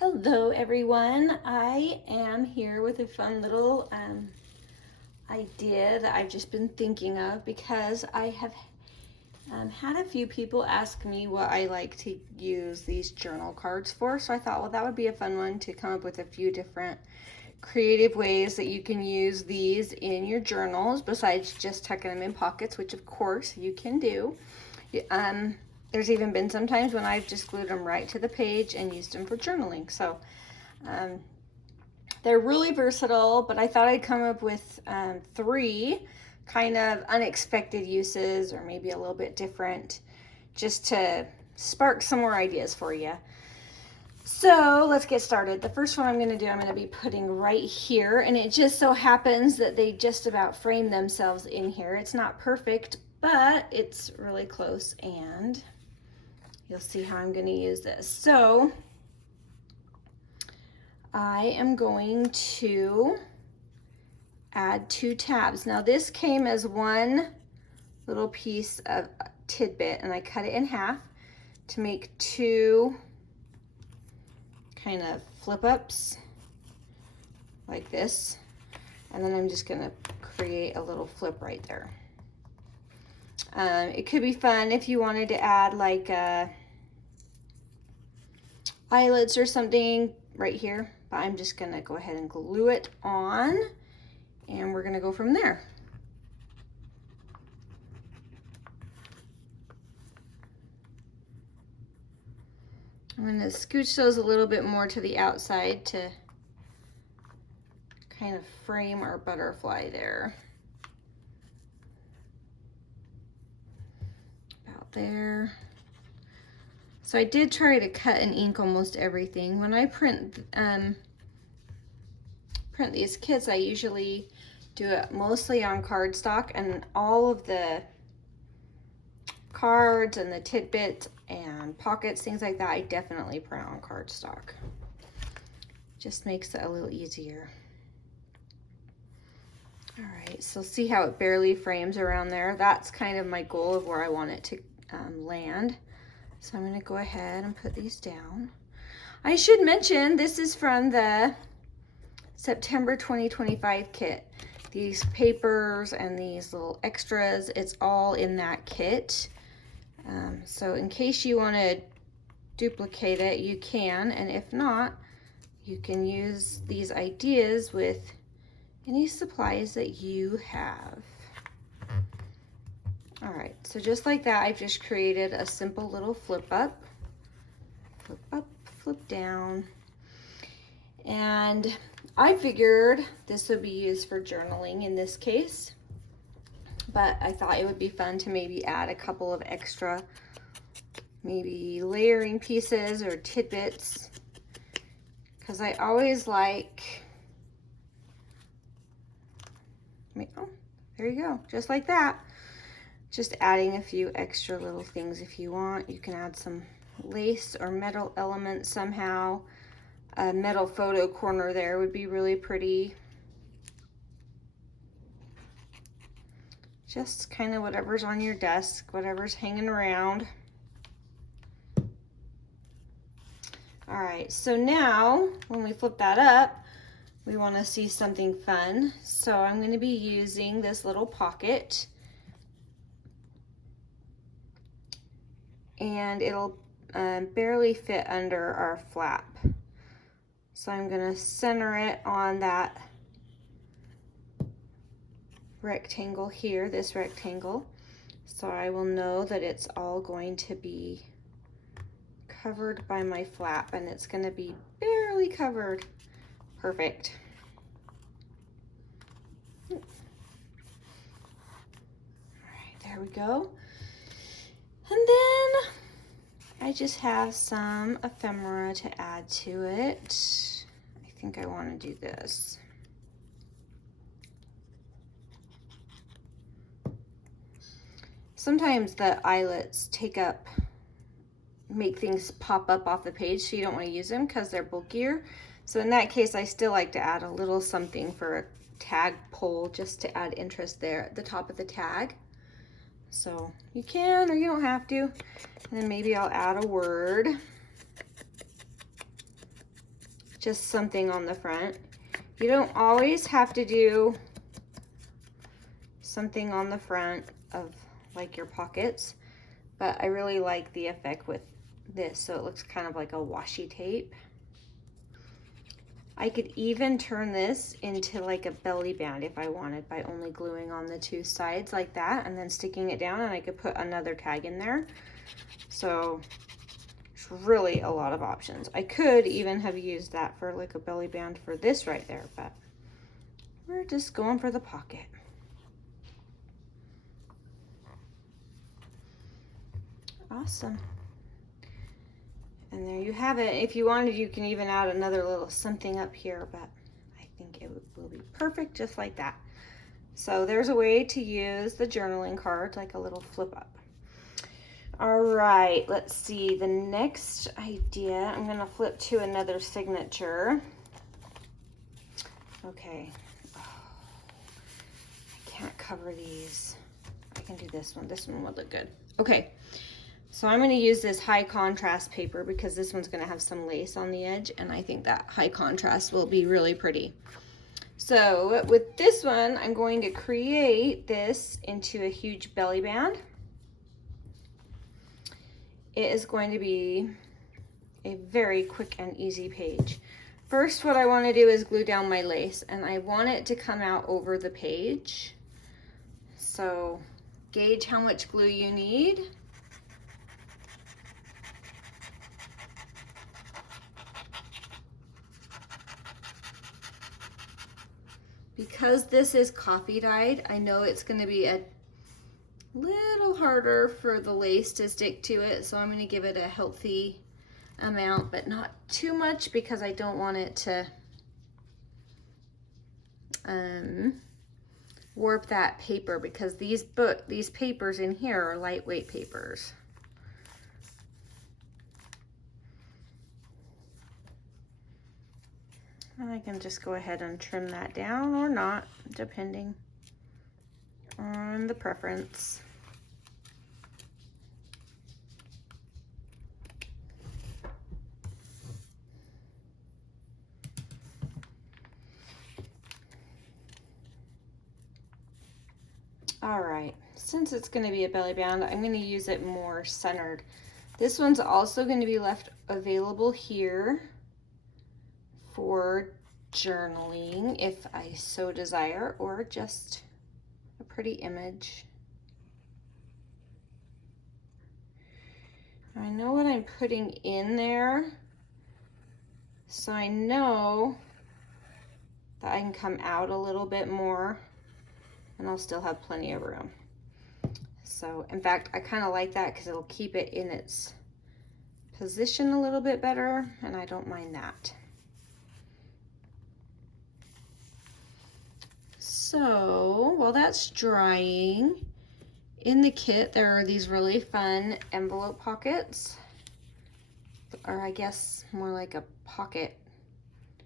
Hello everyone, I am here with a fun little idea that I've just been thinking of because I have had a few people ask me what I like to use these journal cards for. So I thought, well, that would be a fun one to come up with a few different creative ways that you can use these in your journals besides just tucking them in pockets, which of course you can do. There's even been some times when I've just glued them right to the page and used them for journaling. So they're really versatile, but I thought I'd come up with three kind of unexpected uses, or maybe a little bit different, just to spark some more ideas for you. So let's get started. The first one I'm going to do, I'm going to be putting right here, and it just so happens that they just about frame themselves in here. It's not perfect, but it's really close, and you'll see how I'm going to use this. So I am going to add 2 tabs. Now this came as one little piece of tidbit, and I cut it in half to make 2 kind of flip ups like this. And then I'm just going to create a little flip right there. It could be fun if you wanted to add like eyelets or something right here, but I'm just going to go ahead and glue it on, and we're going to go from there. I'm going to scooch those a little bit more to the outside to kind of frame our butterfly there. About there. So I did try to cut and ink almost everything. When I print these kits, I usually do it mostly on cardstock, and all of the cards and the tidbits and pockets, things like that, I definitely print on cardstock. Just makes it a little easier. All right, so see how it barely frames around there? That's kind of my goal of where I want it to land. So I'm going to go ahead and put these down. I should mention this is from the September 2025 kit. These papers and these little extras, it's all in that kit. So in case you want to duplicate it, you can, and if not, you can use these ideas with any supplies that you have. All right, so just like that, I've just created a simple little flip up, flip down. And I figured this would be used for journaling in this case, but I thought it would be fun to maybe add a couple of extra, maybe layering pieces or tidbits, because I always like, oh, there you go, just like that. Just adding a few extra little things if you want. You can add some lace or metal elements somehow. A metal photo corner there would be really pretty. Just kind of whatever's on your desk, whatever's hanging around. All right, so now when we flip that up, we want to see something fun. So I'm going to be using this little pocket, and it'll barely fit under our flap. So I'm going to center it on that rectangle here, this rectangle, so I will know that it's all going to be covered by my flap, and it's going to be barely covered. Perfect. All right, there we go. And then I just have some ephemera to add to it. I think I want to do this. Sometimes the eyelets make things pop up off the page, so you don't want to use them because they're bulkier. So in that case, I still like to add a little something for a tag pull, just to add interest there at the top of the tag. So you can, or you don't have to. And then maybe I'll add a word. just something on the front. You don't always have to do something on the front of like your pockets, but I really like the effect with this, so it looks kind of like a washi tape. I could even turn this into like a belly band if I wanted, by only gluing on the two sides like that and then sticking it down, and I could put another tag in there. So it's really a lot of options. I could even have used that for like a belly band for this right there, but we're just going for the pocket. Awesome. And there you have it. If you wanted, you can even add another little something up here, but I think it will be perfect just like that. So there's a way to use the journaling card, like a little flip up. All right, let's see. The next idea, I'm gonna flip to another signature. Okay. Oh, I can't cover these. I can do this one. This one would look good. Okay. So I'm going to use this high contrast paper because this one's going to have some lace on the edge, and I think that high contrast will be really pretty. So with this one, I'm going to create this into a huge belly band. It is going to be a very quick and easy page. First, what I want to do is glue down my lace, and I want it to come out over the page. So gauge how much glue you need. Because this is coffee dyed, I know it's going to be a little harder for the lace to stick to it, so I'm going to give it a healthy amount, but not too much because I don't want it to warp that paper, because these papers in here are lightweight papers. And I can just go ahead and trim that down or not, depending on the preference. All right, since it's going to be a belly band, I'm going to use it more centered. This one's also going to be left available here for journaling if I so desire, or just a pretty image. I know what I'm putting in there, so I know that I can come out a little bit more and I'll still have plenty of room. So in fact, I kind of like that because it'll keep it in its position a little bit better, and I don't mind that. So while that's drying, in the kit there are these really fun envelope pockets, or I guess more like a pocket,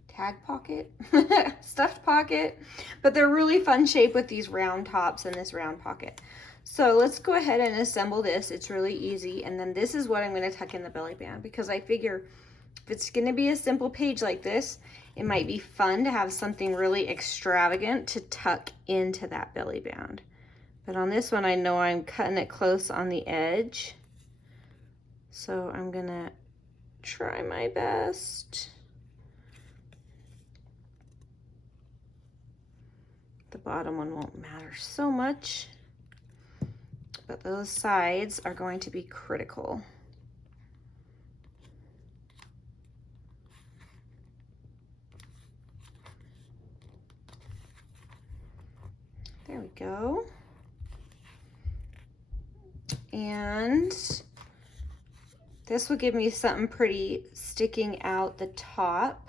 tag pocket, stuffed pocket, but they're really fun shape with these round tops and this round pocket. So let's go ahead and assemble this. It's really easy, and then this is what I'm going to tuck in the belly band, because I figure if it's going to be a simple page like this, it might be fun to have something really extravagant to tuck into that belly band. But on this one, I know I'm cutting it close on the edge, so I'm going to try my best. The bottom one won't matter so much, but those sides are going to be critical. There we go. And this will give me something pretty sticking out the top.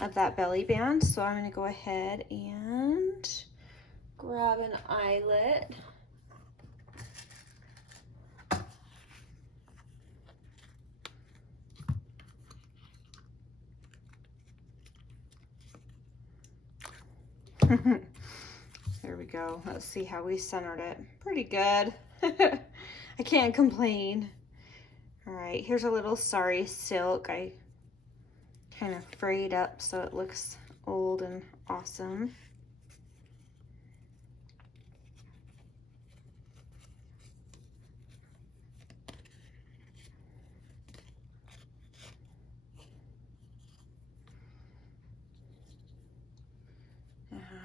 Of that belly band. So I'm going to go ahead and grab an eyelet. There we go. Let's see how we centered it. Pretty good. I can't complain. All right, here's a little sari silk. I kind of frayed up so it looks old and awesome.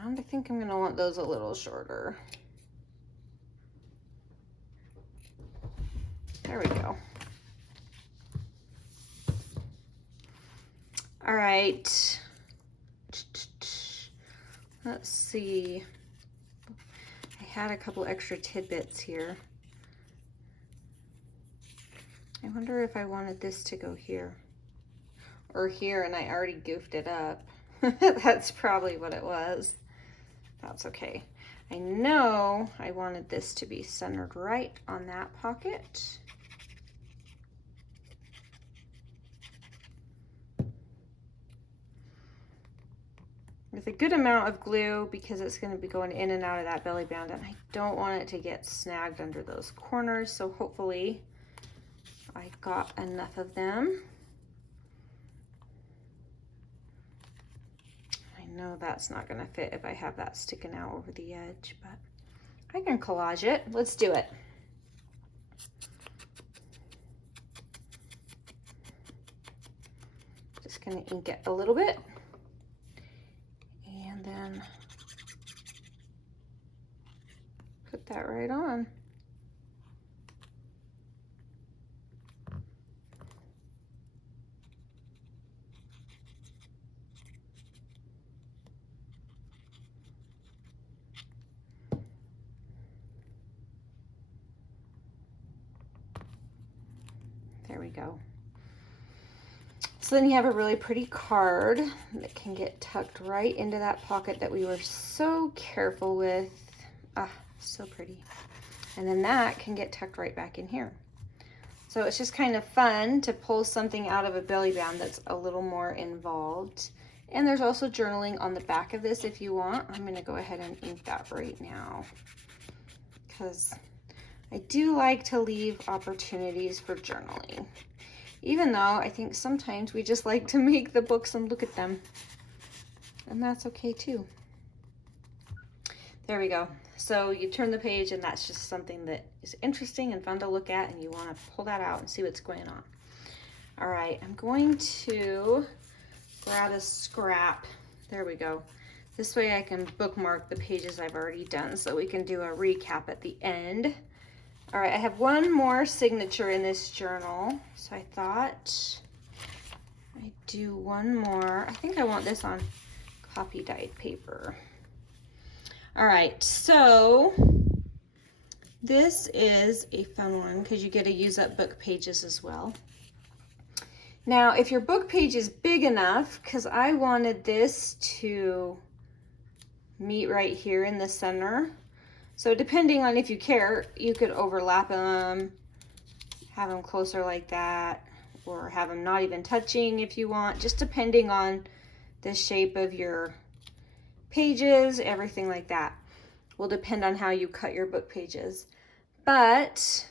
And I think I'm gonna want those a little shorter. There we go. All right. Let's see. I had a couple extra tidbits here. I wonder if I wanted this to go here or here, and I already goofed it up. That's probably what it was. That's okay. I know I wanted this to be centered right on that pocket. With a good amount of glue, because it's going to be going in and out of that belly band, and I don't want it to get snagged under those corners, so hopefully I got enough of them. I know that's not going to fit if I have that sticking out over the edge, but I can collage it. Let's do it. Just going to ink it a little bit. And then put that right on. There we go. So then you have a really pretty card that can get tucked right into that pocket that we were so careful with. Ah, so pretty. And then that can get tucked right back in here. So it's just kind of fun to pull something out of a belly band that's a little more involved. And there's also journaling on the back of this if you want. I'm gonna go ahead and ink that right now, because I do like to leave opportunities for journaling. Even though I think sometimes we just like to make the books and look at them. And that's okay too. There we go. So you turn the page and that's just something that is interesting and fun to look at, and you want to pull that out and see what's going on. All right, I'm going to grab a scrap. There we go. This way I can bookmark the pages I've already done so we can do a recap at the end. All right, I have one more signature in this journal, so I thought I'd do one more. I think I want this on copy dyed paper. All right, so this is a fun one because you get to use up book pages as well. Now, if your book page is big enough, because I wanted this to meet right here in the center. So depending on if you care, you could overlap them, have them closer like that, or have them not even touching if you want, just depending on the shape of your pages, everything like that will depend on how you cut your book pages. But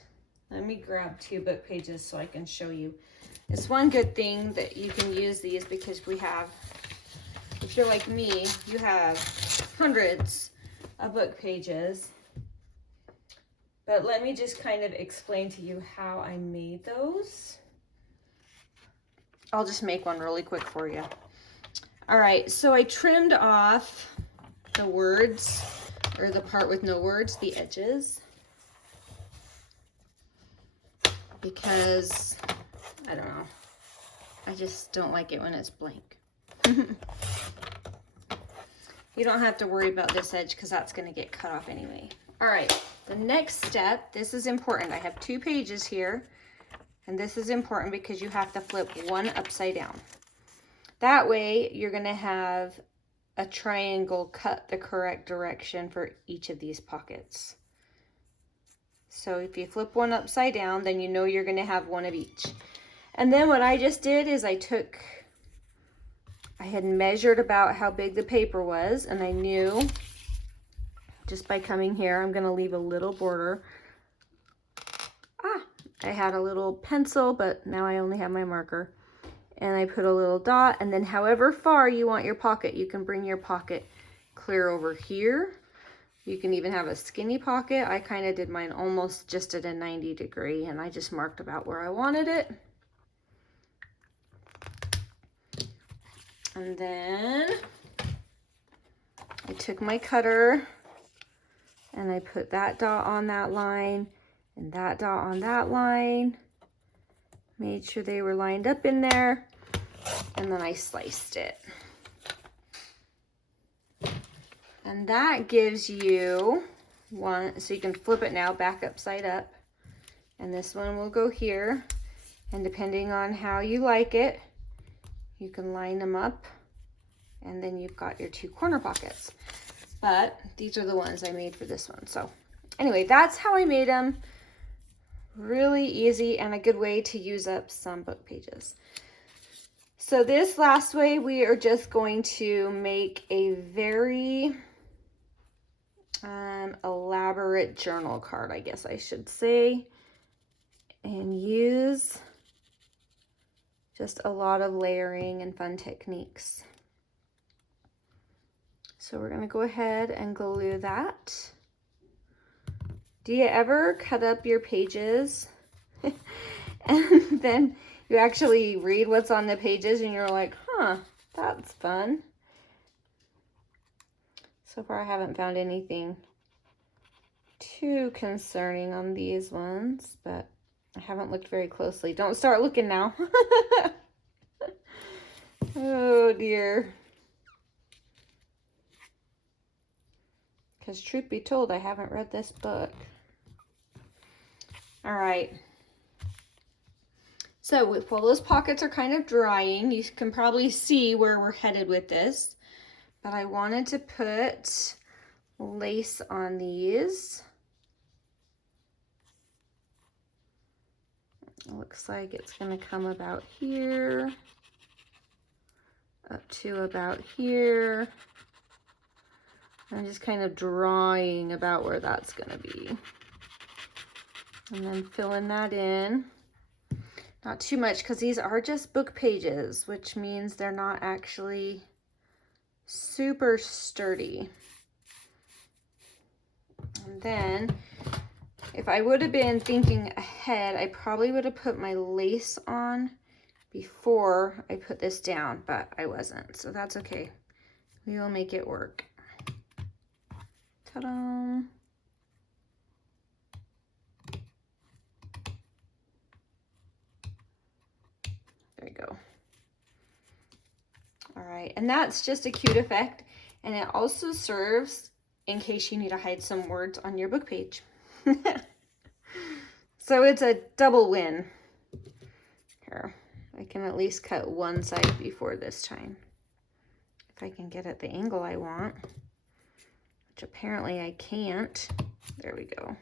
let me grab 2 book pages so I can show you. It's one good thing that you can use these because we have, if you're like me, you have hundreds of book pages. But let me just kind of explain to you how I made those. I'll just make one really quick for you. All right, so I trimmed off the words, or the part with no words, the edges, because, I don't know, I just don't like it when it's blank. You don't have to worry about this edge because that's going to get cut off anyway. All right, the next step, this is important. I have 2 pages here, and this is important because you have to flip one upside down. That way, you're going to have a triangle cut the correct direction for each of these pockets. So if you flip one upside down, then you know you're going to have one of each. And then what I just did is I had measured about how big the paper was, and I knew just by coming here, I'm going to leave a little border. I had a little pencil, but now I only have my marker. And I put a little dot, and then however far you want your pocket, you can bring your pocket clear over here. You can even have a skinny pocket. I kind of did mine almost just at a 90 degree, and I just marked about where I wanted it. And then I took my cutter and I put that dot on that line and that dot on that line. Made sure they were lined up in there, and then I sliced it. And that gives you one, so you can flip it now back upside up. And this one will go here. And depending on how you like it, you can line them up, and then you've got your two corner pockets. But these are the ones I made for this one. So anyway, that's how I made them. Really easy and a good way to use up some book pages. So this last way, we are just going to make a very elaborate journal card, I guess I should say, and use just a lot of layering and fun techniques. So we're going to go ahead and glue that. Do you ever cut up your pages and then you actually read what's on the pages and you're like, huh, that's fun? So far I haven't found anything too concerning on these ones, but I haven't looked very closely. Don't start looking now. Oh dear. Because truth be told, I haven't read this book. All right. So while those pockets are kind of drying, you can probably see where we're headed with this. But I wanted to put lace on these. It looks like it's going to come about here, up to about here. I'm just kind of drawing about where that's going to be. And then filling that in. Not too much, because these are just book pages, which means they're not actually super sturdy. And then, if I would have been thinking ahead, I probably would have put my lace on before I put this down, but I wasn't, so that's okay. We will make it work. Ta-da! There you go. All right, and that's just a cute effect, and it also serves in case you need to hide some words on your book page. So it's a double win. Here, I can at least cut one side before this time. If I can get it the angle I want, which apparently I can't. There we go.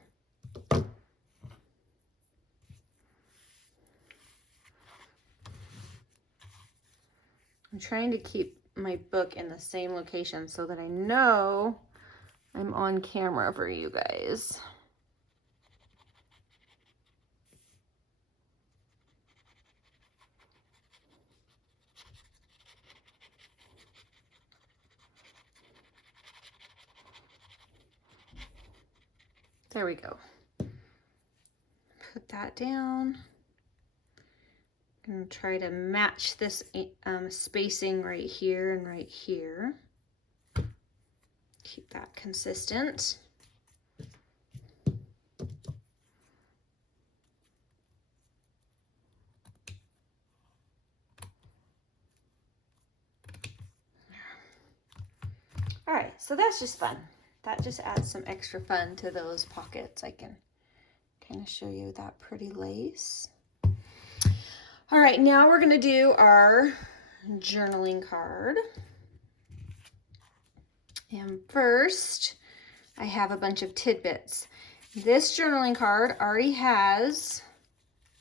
I'm trying to keep my book in the same location so that I know I'm on camera for you guys. There we go. Put that down. I'm going to try to match this spacing right here and right here. Keep that consistent. All right, so that's just fun. That just adds some extra fun to those pockets. I can kind of show you that pretty lace. All right, now we're gonna do our journaling card. And first, I have a bunch of tidbits. This journaling card already has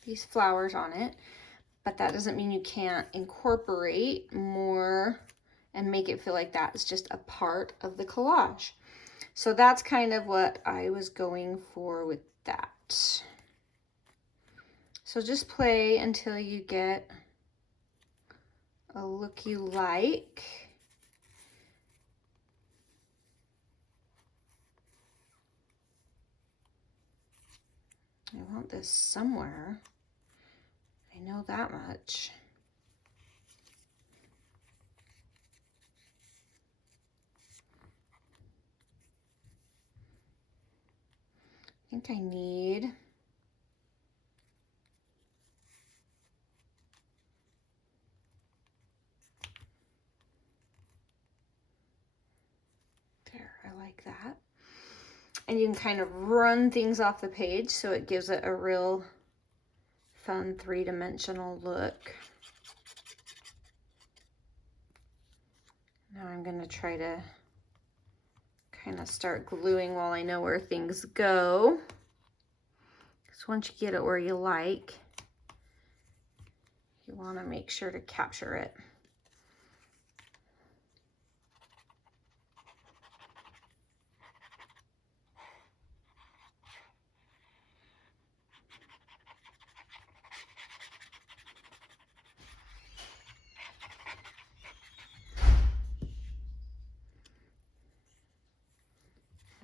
these flowers on it, but that doesn't mean you can't incorporate more and make it feel like that is just a part of the collage. So that's kind of what I was going for with that. So just play until you get a look you like. I want this somewhere. I know that much. I think I need there, I like that. And you can kind of run things off the page so it gives it a real fun three-dimensional look. Now I'm going to try to kind of start gluing while I know where things go. Because once you get it where you like, you want to make sure to capture it.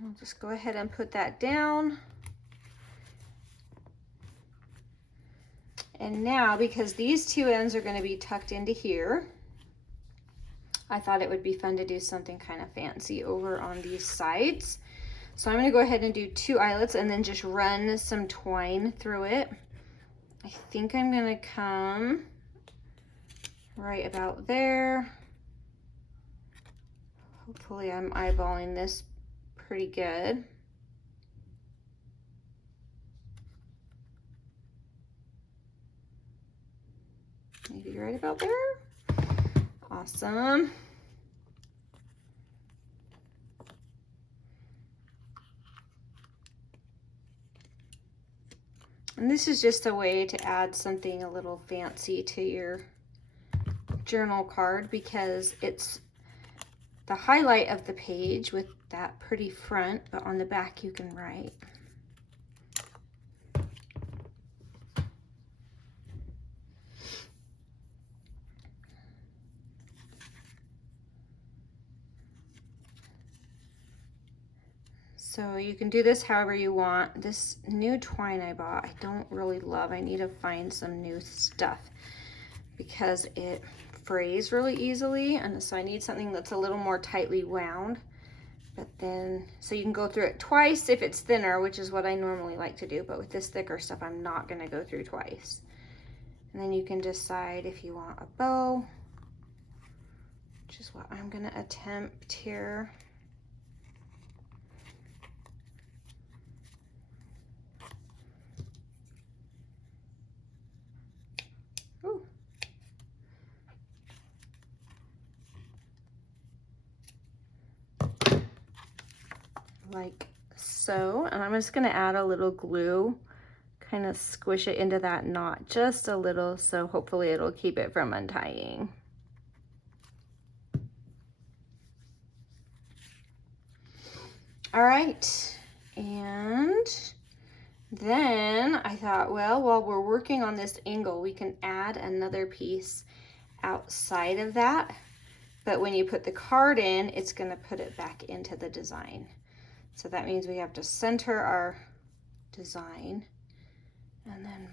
I'll just go ahead and put that down. And now, because these two ends are going to be tucked into here, I thought it would be fun to do something kind of fancy over on these sides. So I'm going to go ahead and do 2 eyelets and then just run some twine through it. I think I'm going to come right about there. Hopefully I'm eyeballing this pretty good. Maybe right about there. Awesome. And this is just a way to add something a little fancy to your journal card, because it's the highlight of the page with that pretty front, but on the back you can write. So you can do this however you want. This new twine I bought, I don't really love. I need to find some new stuff because it frays really easily, and so I need something that's a little more tightly wound. But then, so you can go through it twice if it's thinner, which is what I normally like to do, but with this thicker stuff, I'm not gonna go through twice. And then you can decide if you want a bow, which is what I'm gonna attempt here. Ooh. Like so, and I'm just going to add a little glue, kind of squish it into that knot just a little, so hopefully it'll keep it from untying. All right, and then I thought, well, while we're working on this angle, we can add another piece outside of that, but when you put the card in, it's going to put it back into the design. So that means we have to center our design and then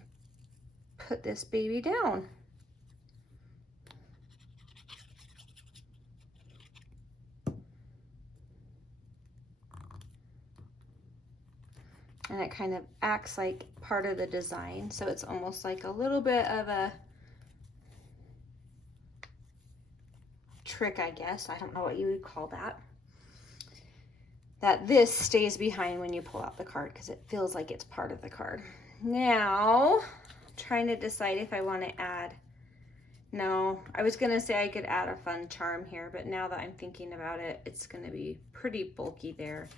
put this baby down. And it kind of acts like part of the design. So it's almost like a little bit of a trick, I guess. I don't know what you would call that. That this stays behind when you pull out the card because it feels like it's part of the card. Now, I'm trying to decide if I want to add, no, I was going to say I could add a fun charm here, but now that I'm thinking about it, it's going to be pretty bulky there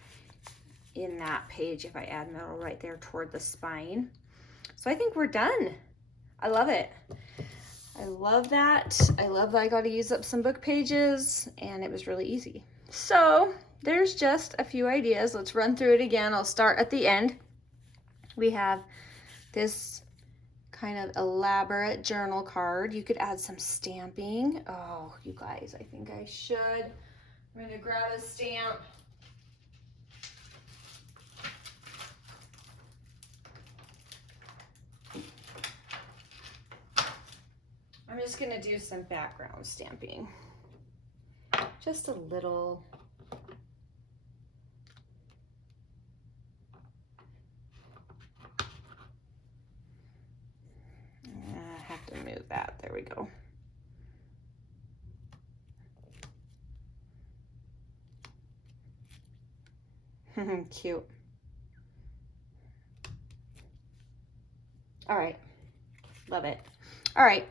in that page if I add metal right there toward the spine. So I think we're done. I love it. I love that. I love that I got to use up some book pages, and it was really easy. So there's just a few ideas. Let's run through it again. I'll start at the end. We have this kind of elaborate journal card. You could add some stamping. Oh, you guys, I think I should. I'm gonna grab a stamp. I'm just gonna do some background stamping. Just a little. I have to move that. There we go. Cute. All right, love it. All right,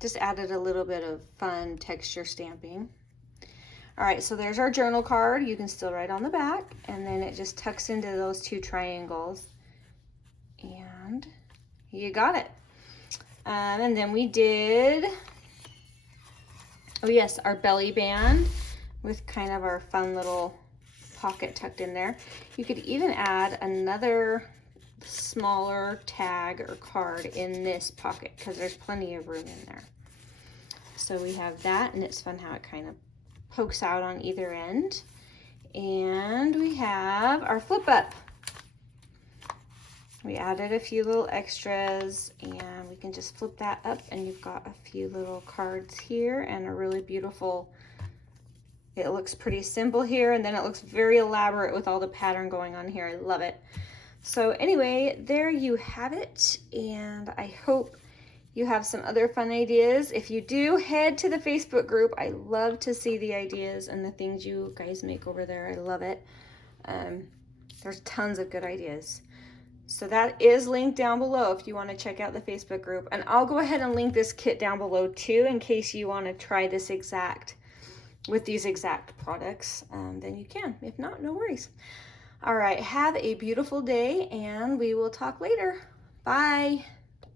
just added a little bit of fun texture stamping. All right, so there's our journal card. You can still write on the back, and then it just tucks into those two triangles, and you got it. And then we did, oh yes, our belly band with kind of our fun little pocket tucked in there. You could even add another smaller tag or card in this pocket because there's plenty of room in there. So we have that, and it's fun how it kind of pokes out on either end. And we have our flip up. We added a few little extras, and we can just flip that up, and you've got a few little cards here and a really beautiful, it looks pretty simple here, and then it looks very elaborate with all the pattern going on here. I love it. So anyway, there you have it, and I hope you have some other fun ideas. If you do, head to the Facebook group. I love to see the ideas and the things you guys make over there. I love it. There's tons of good ideas. So that is linked down below if you want to check out the Facebook group. And I'll go ahead and link this kit down below too in case you want to try this with these exact products. Then you can. If not, no worries. All right, have a beautiful day, and we will talk later. Bye.